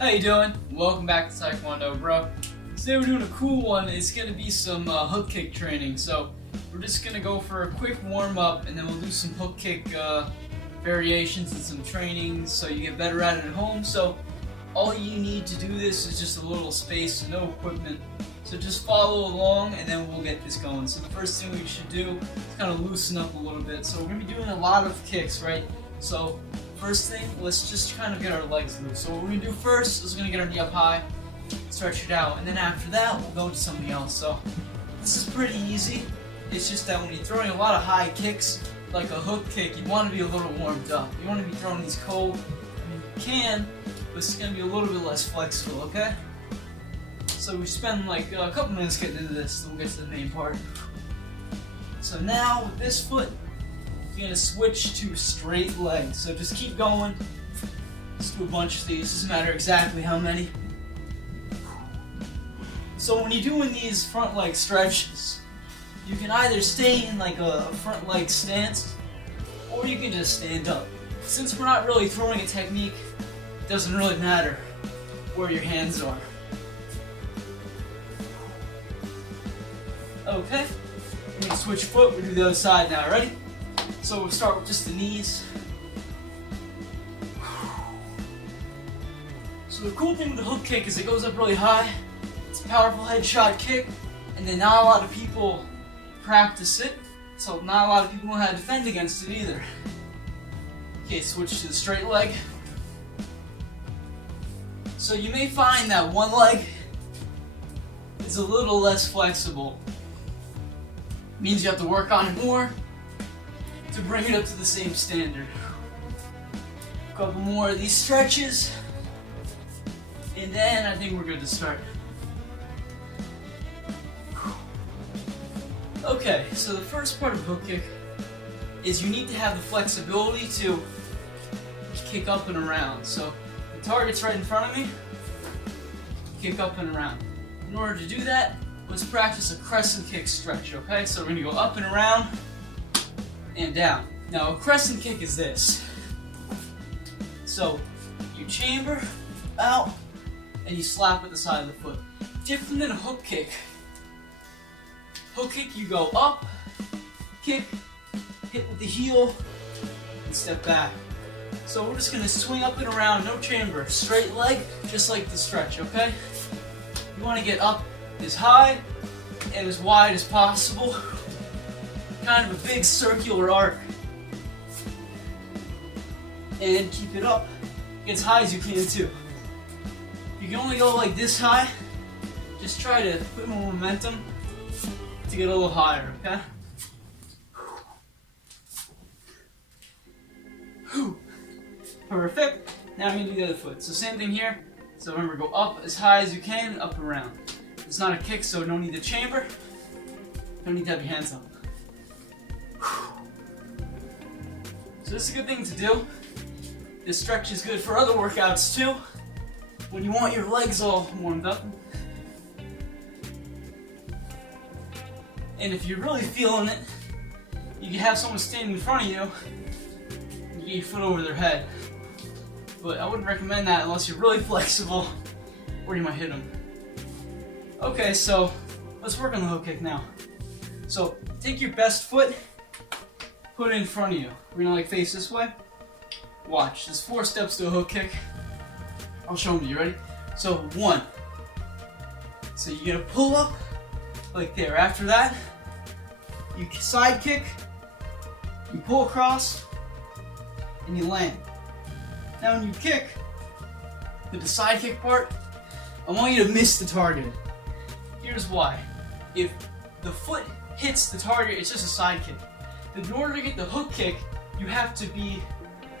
How you doing? Welcome back to Taekwondo, bro. Today we're doing a cool one. It's gonna be some hook kick training. So we're just gonna go for a quick warm up, and then we'll do some hook kick variations and some training, so you get better at it at home. So all you need to do this is just a little space, no equipment. So just follow along, and then we'll get this going. So the first thing we should do is kind of loosen up a little bit. So we're gonna be doing a lot of kicks, right? So first thing, let's just kind of get our legs loose. So what we're going to do first is we're going to get our knee up high, stretch it out, and then after that we'll go to something else. So this is pretty easy. It's just that when you're throwing a lot of high kicks, like a hook kick, you want to be a little warmed up. You want to be throwing these cold. I mean, you can, but it's going to be a little bit less flexible, okay? So we spend like a couple minutes getting into this, then we'll get to the main part. So now with this foot, you're going to switch to straight legs. So just keep going. Just do a bunch of these. Doesn't matter exactly how many. So when you're doing these front leg stretches, you can either stay in like a front leg stance, or you can just stand up. Since we're not really throwing a technique, it doesn't really matter where your hands are. Okay, we're going to switch foot. We'll do the other side now. Ready? So we'll start with just the knees. So the cool thing with the hook kick is it goes up really high. It's a powerful headshot kick, and then not a lot of people practice it, so not a lot of people know how to defend against it either. Okay, switch to the straight leg. So you may find that one leg is a little less flexible. It means you have to work on it more to bring it up to the same standard. A couple more of these stretches, and then I think we're good to start. Okay, so the first part of hook kick is you need to have the flexibility to kick up and around. So the target's right in front of me, kick up and around. In order to do that, let's practice a crescent kick stretch, okay? So we're gonna go up and around, and down. Now a crescent kick is this. So you chamber out and you slap at the side of the foot. Different than a hook kick. Hook kick, you go up, kick, hit with the heel, and step back. So we're just gonna swing up and around, no chamber, straight leg, just like the stretch, okay? You wanna get up as high and as wide as possible. Kind of a big circular arc, and keep it up, get as high as you can too. You can only go like this high. Just try to put more momentum to get a little higher, okay? Perfect. Now I'm gonna do the other foot. So same thing here. So remember, go up as high as you can, up and around. It's not a kick, so no need to chamber. Don't need to have your hands up. So this is a good thing to do. This stretch is good for other workouts too, when you want your legs all warmed up. And if you're really feeling it, you can have someone standing in front of you and you get your foot over their head. But I wouldn't recommend that unless you're really flexible, or you might hit them. Okay, so let's work on the hook kick now. So take your best foot, put it in front of you. We're gonna like face this way. Watch, there's 4 steps to a hook kick. I'll show them to you, ready? So 1. So you're gonna pull up, like there. After that, you side kick, you pull across, and you land. Now when you kick, with the side kick part, I want you to miss the target. Here's why. If the foot hits the target, it's just a side kick. In order to get the hook kick, you have to be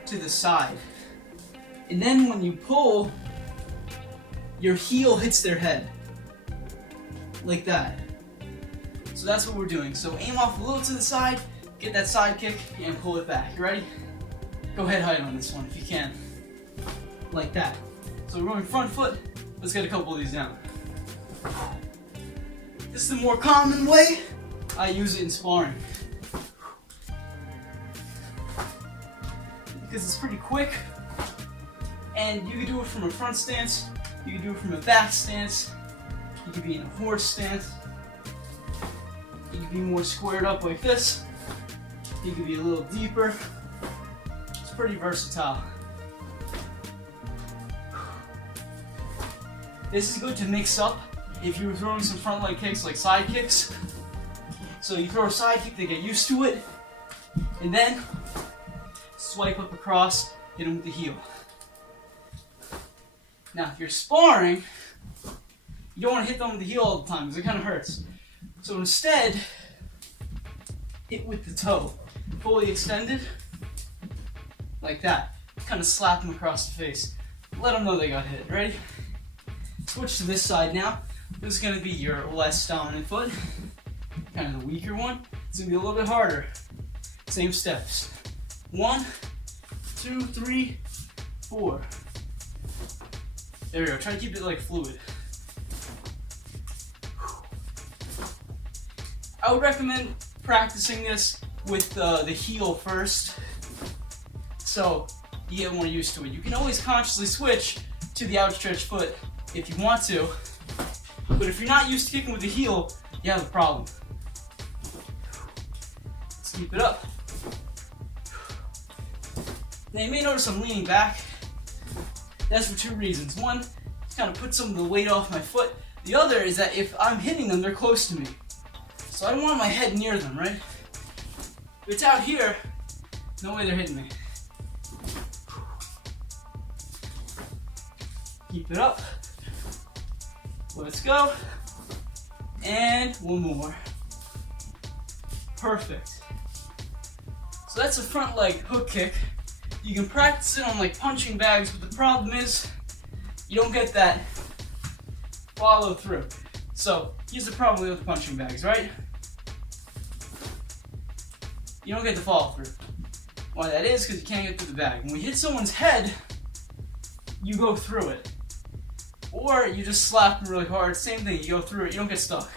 to the side. And then when you pull, your heel hits their head. Like that. So that's what we're doing. So aim off a little to the side, get that side kick, and pull it back. You ready? Go head height on this one if you can. Like that. So we're going front foot. Let's get a couple of these down. This is the more common way. I use it in sparring. Because it's pretty quick And you can do it from a front stance, you can do it from a back stance, you can be in a horse stance, you can be more squared up like this, you can be a little deeper. It's pretty versatile. This is good to mix up if you're throwing some front leg kicks like side kicks. So you throw a side kick to get used to it, and then swipe up across, hit them with the heel. Now if you're sparring, you don't want to hit them with the heel all the time because it kind of hurts. So instead, hit with the toe, fully extended, like that. Kind of slap them across the face. Let them know they got hit. Ready? Switch to this side now. This is going to be your less dominant foot, kind of the weaker one. It's going to be a little bit harder. Same steps. 1, 2, 3, 4. There we go. Try to keep it like fluid. I would recommend practicing this with the heel first, so you get more used to it. You can always consciously switch to the outstretched foot if you want to, but if you're not used to kicking with the heel, you have a problem. Let's keep it up. Now you may notice I'm leaning back. That's for two reasons. One, to kind of put some of the weight off my foot. The other is that if I'm hitting them, they're close to me. So I don't want my head near them, right? If it's out here, no way they're hitting me. Keep it up. Let's go. And one more. Perfect. So that's a front leg hook kick. You can practice it on like punching bags, but the problem is you don't get that follow through. So here's the problem with punching bags, right? You don't get the follow through. Why that is because you can't get through the bag. When we hit someone's head, you go through it. Or you just slap them really hard. Same thing, you go through it, you don't get stuck.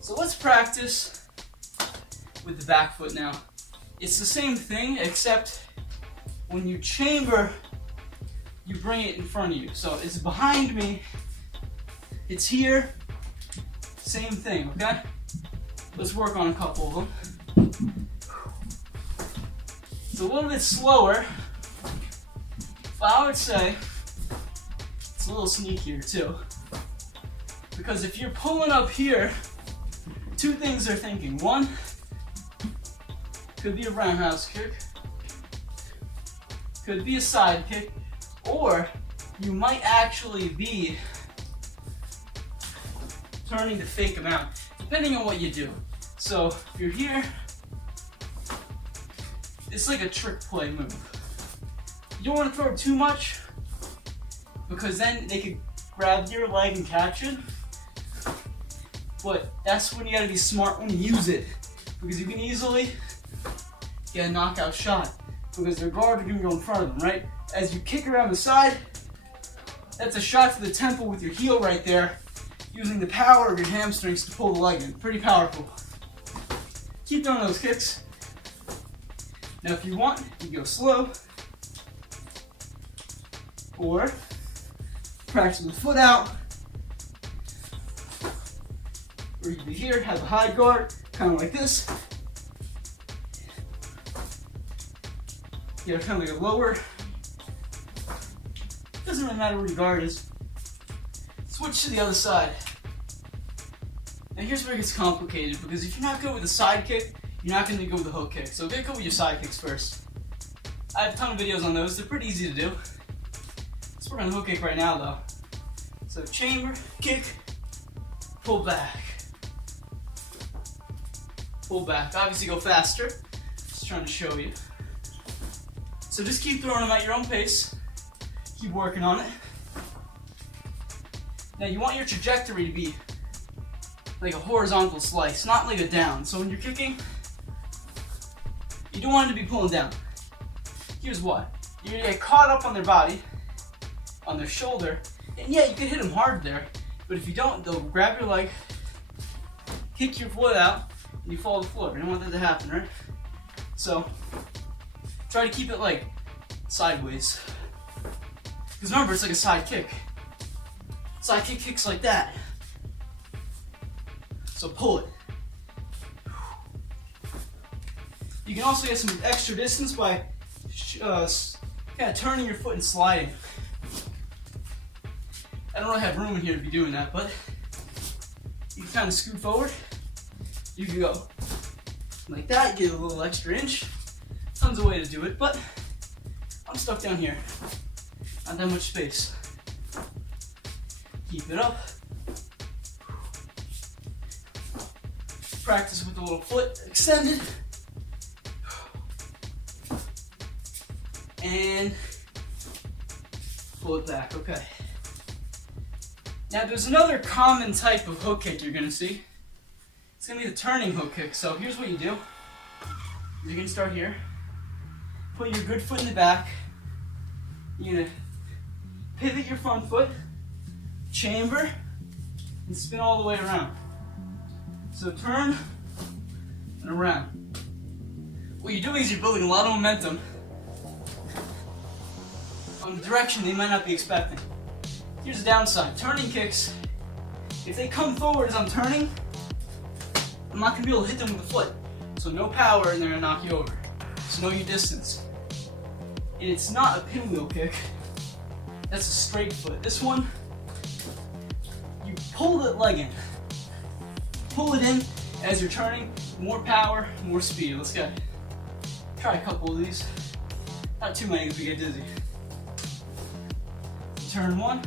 So let's practice with the back foot now. It's the same thing, except when you chamber, you bring it in front of you. So it's behind me, it's here, same thing, okay? Let's work on a couple of them. It's a little bit slower, but I would say it's a little sneakier too. Because if you're pulling up here, two things they're thinking. One, could be a roundhouse kick, could be a side kick, or you might actually be turning to fake them out, depending on what you do. So if you're here, it's like a trick play move. You don't want to throw too much, because then they could grab your leg and catch it. But that's when you gotta be smart when you use it, because you can easily get a knockout shot, because their guard are gonna go in front of them, right? As you kick around the side, that's a shot to the temple with your heel right there, using the power of your hamstrings to pull the leg in. Pretty powerful. Keep throwing those kicks. Now if you want, you can go slow, or practice with the foot out, or you can be here, have a high guard, kind of like this. Yeah, kind of like a lower. Doesn't really matter where your guard is. Switch to the other side. Now here's where it gets complicated, because if you're not good with a side kick, you're not going to go with a hook kick. So get good with your side kicks first. I have a ton of videos on those. They're pretty easy to do. Let's work on the hook kick right now, though. So chamber, kick, pull back. Pull back. Obviously go faster. Just trying to show you. So just keep throwing them at your own pace. Keep working on it. Now you want your trajectory to be like a horizontal slice, not like a down. So when you're kicking, you don't want it to be pulling down. Here's why. You're gonna get caught up on their body, on their shoulder, and yeah, you can hit them hard there, but if you don't, they'll grab your leg, kick your foot out, and you fall to the floor. You don't want that to happen, right? So try to keep it like sideways. Because remember, it's like a side kick. Side kick kicks like that. So pull it. You can also get some extra distance by kind of turning your foot and sliding. I don't really have room in here to be doing that, but you can kind of scoot forward. You can go like that, get a little extra inch. Tons of ways to do it, but I'm stuck down here. Not that much space. Keep it up. Practice with the little foot extended. And pull it back, okay. Now there's another common type of hook kick you're gonna see. It's gonna be the turning hook kick. So here's what you do. You're gonna start here. Put your good foot in the back. You're gonna pivot your front foot, chamber, and spin all the way around. So turn and around. What you're doing is you're building a lot of momentum on the direction they might not be expecting. Here's the downside. Turning kicks, if they come forward as I'm turning, I'm not going to be able to hit them with the foot. So no power and they're going to knock you over. So know your distance. And it's not a pinwheel kick. That's a straight foot. This one, you pull the leg in. Pull it in as you're turning. More power, more speed. Let's go. Try a couple of these. Not too many because we get dizzy. Turn one.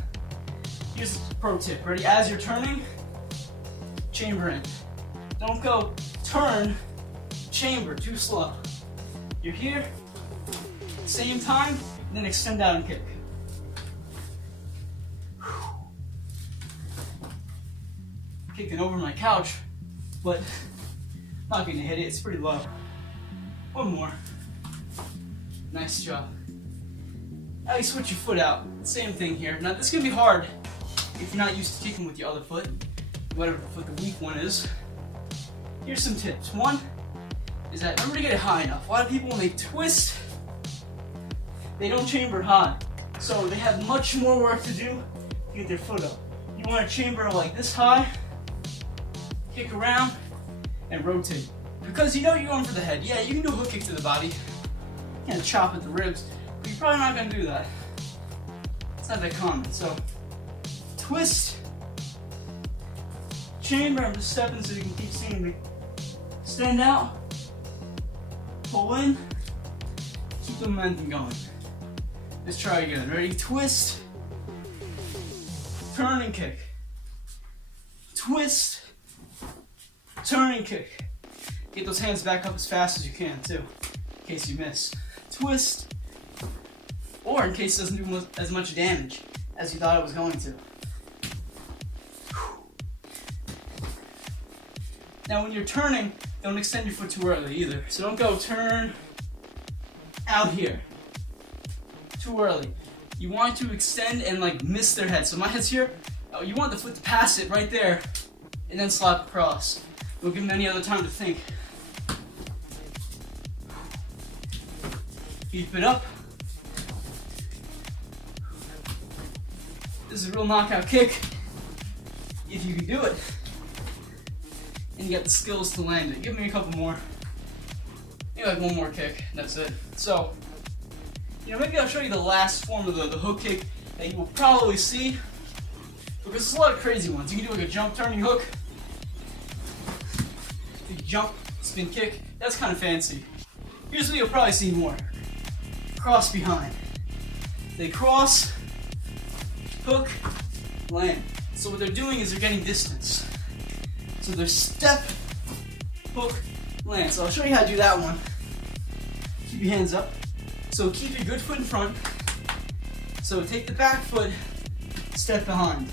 Here's a pro tip. Ready? As you're turning, chamber in. Don't go turn, chamber, too slow. You're here, same time, and then extend out and kick. Kicking over my couch, but I'm not gonna hit it, it's pretty low. One more. Nice job. Now you switch your foot out. Same thing here. Now this is gonna be hard if you're not used to kicking with your other foot, whatever foot the weak one is. Here's some tips. One is that remember to get it high enough. A lot of people when they twist, they don't chamber high. So they have much more work to do to get their foot up. You want to chamber like this high, kick around, and rotate. Because you know you're going for the head. Yeah, you can do a hook kick to the body. You can chop at the ribs. But you're probably not going to do that. It's not that common. So, twist, chamber, I'm just stepping so you can keep seeing me. Stand out, pull in, keep the momentum going. Let's try again. Ready? Twist, turn and kick. Twist, turn and kick. Get those hands back up as fast as you can too, in case you miss. Twist, or in case it doesn't do as much damage as you thought it was going to. Now when you're turning, don't extend your foot too early either. So don't go turn out here too early. You want to extend and like miss their head. So my head's here. You want the foot to pass it right there and then slap across. Don't give them any other time to think. Keep it up. This is a real knockout kick if you can do it. And you got the skills to land it. Give me a couple more. Maybe like one more kick, and that's it. So, maybe I'll show you the last form of the hook kick that you will probably see. Because there's a lot of crazy ones. You can do like a jump turning hook. You jump, spin kick. That's kind of fancy. Here's what you'll probably see more. Cross behind. They cross, hook, land. So what they're doing is they're getting distance. So there's step, hook, land. So I'll show you how to do that one. Keep your hands up. So keep your good foot in front. So take the back foot, step behind.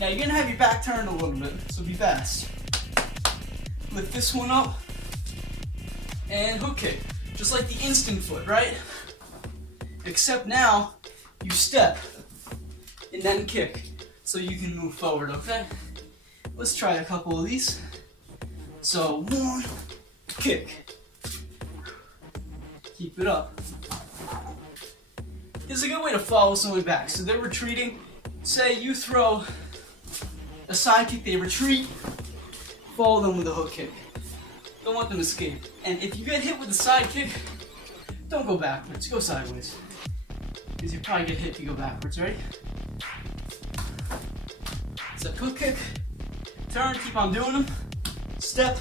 Now you're gonna have your back turned a little bit, so be fast. Lift this one up, and hook kick. Just like the instant foot, right? Except now, you step, and then kick. So you can move forward, okay? Let's try a couple of these. So, one, kick. Keep it up. This is a good way to follow someone back. So they're retreating. Say you throw a side kick, they retreat. Follow them with a hook kick. Don't let them escape. And if you get hit with a side kick, don't go backwards. Go sideways. Because you probably get hit if you go backwards. Ready? It's a hook kick. Turn. Keep on doing them. Step.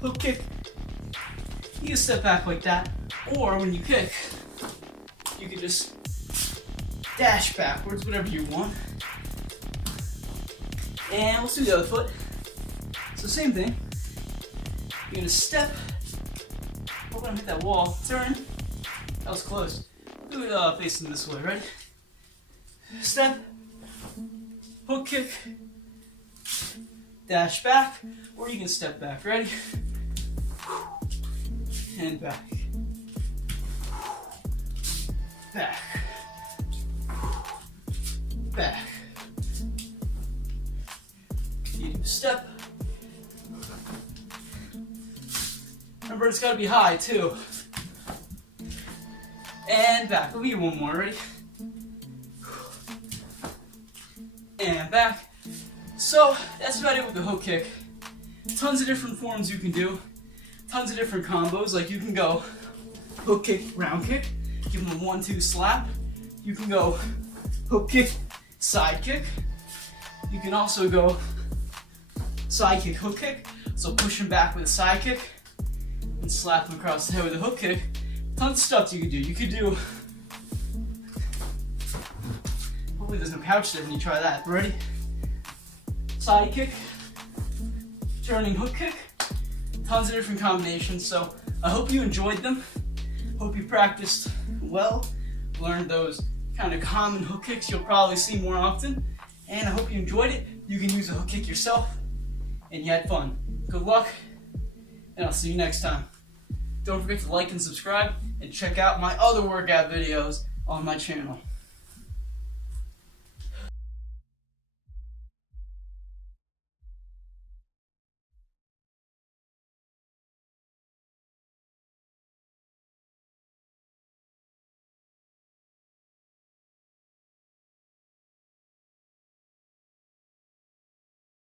Hook kick. You can step back like that. Or when you kick, you can just dash backwards, whatever you want. And let's do the other foot. So same thing. You're gonna step. Hope I don't hit that wall. Turn. That was close. Do it facing this way. Ready? Step. Hook kick. Dash back. Or you can step back. Ready? And back. Back. Back. You step. Remember, it's got to be high too. And back. Let me get one more. Ready? And back. So that's about it with the hook kick. Tons of different forms you can do. Tons of different combos. Like you can go hook kick, round kick. Give them a 1-2 slap. You can go hook kick, side kick. You can also go side kick, hook kick. So push them back with a side kick and slap them across the head with a hook kick. Tons of stuff you can do. You could do. Hopefully there's no couch there when you try that. Ready? Side kick, turning hook kick. Tons of different combinations. So I hope you enjoyed them. Hope you practiced well. Learned those kind of common hook kicks you'll probably see more often. And I hope you enjoyed it. You can use a hook kick yourself. And you had fun. Good luck. And I'll see you next time. Don't forget to like and subscribe. And check out my other workout videos on my channel.